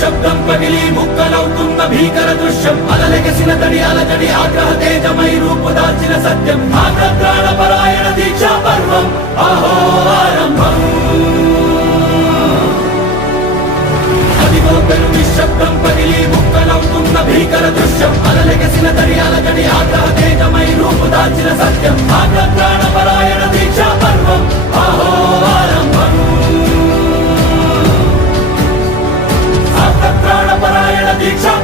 నిశ్శబ్దం పగిలి ముక్కలవుతున్న భీకర దృశ్యం అలలెగసిన తడి అలజడి ఆగ్రహ తేజమై రూపుదాల్చిన సత్యం ఆగ్రహ దీక్షా పర్వం అహో ఆరంభం అదిగో పెను నిశ్శబ్దం పగిలి ముక్కలవుతున్న భీకర దృశ్యం అలలెగసిన తడి అలజడి ఆగ్రహ తేజమై రూపుదాల్చిన సత్యం ఆగ్రహ దీక్షా పర్వం అహో ఆరంభం దీక్షా